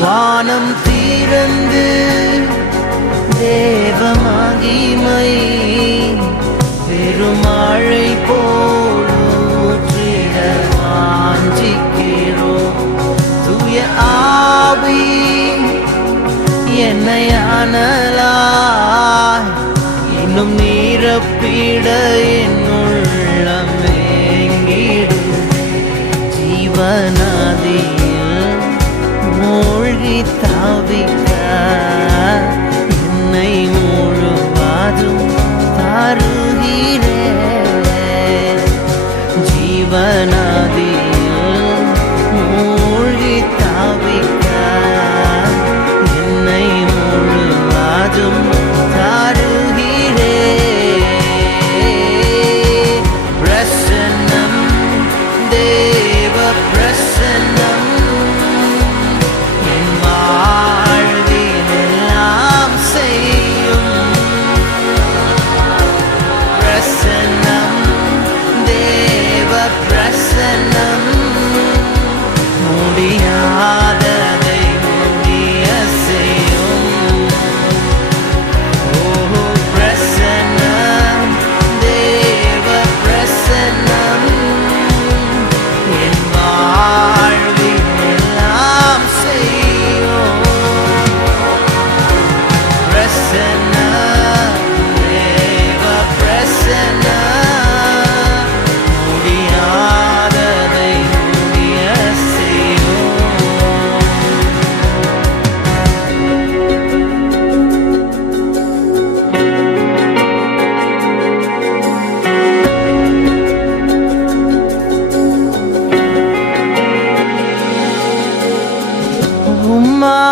வானம் தீரந்து தேவமாகிமை பெருமாழை பெருமழை போல் தூய ஆவி என்னை அனலாய் இன்னும் நீரப்பிட என்னுள்ளம் வேங்கிடுதே ஜீவநதியில் না দিয়ে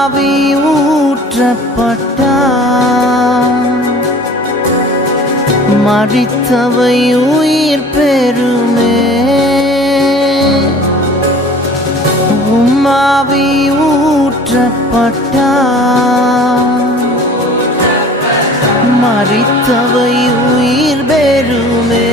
ஆவி ஊற்றப்பட்டா மறித்தவை உயிர் பெருமே உம்மாவி ஊற்றப்பட்டா மறித்தவை உயிர் பெருமே